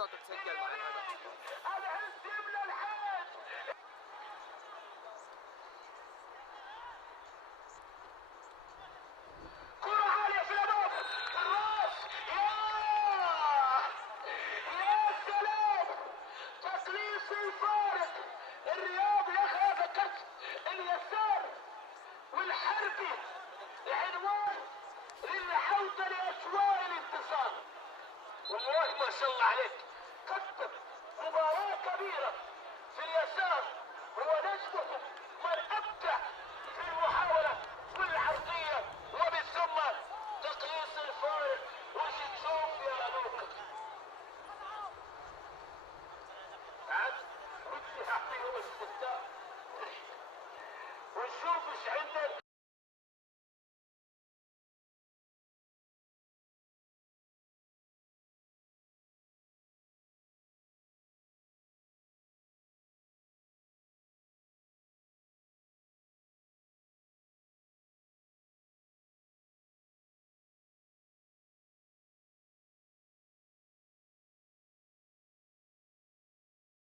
صوتك تسجل مع الهدف. العز من الحاج. كرة عالية في الأمام، الراس، يا سلام، تقليص الفارق. الرياض ياخذ كف اليسار والحربي عنوان للعودة لأجواء الانتصار. والله ما شاء الله عليك، قدم مباراة كبيرة في اليسار، هو نجمهم من أبدع في المحاولة والعرضية ومن ثم تقليص الفارق. وش تشوف يا لوكا؟ عاد ردي اعطيهم الستة ونشوف ايش عندك